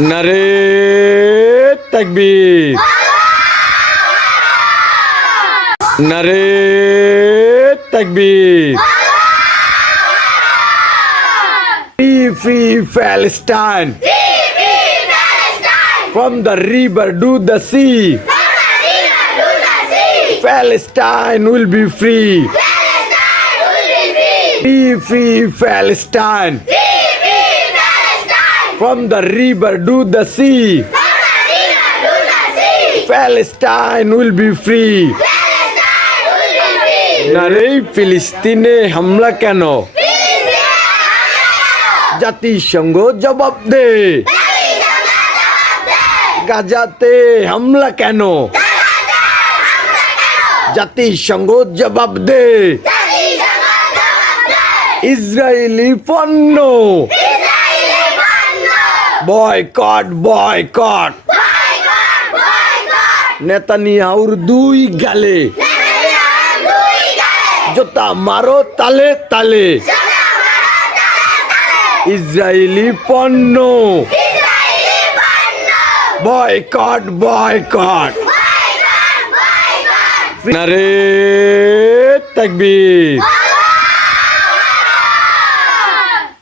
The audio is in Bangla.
নারে তাকবীর, নারে তাকবীর। Free Palestine, from the river to the sea. Palestine will be free. Free Palestine, from the river to the sea. Palestine will be free. নারে ফিলিস্তিনে হামলা কেন? জাতিসংঘ জবাব দে। গাজাতে হামলা কেন? জাতিসংঘ জবাব দে। ইসরায়েলি পণ্য বয়কট বয়কট। নেতানিয়াহুর দুই গালে জোতা মারো তালে তালে। ইসরায়েলি পণ্য বয়কট বয়কট। নারে তাকবীর।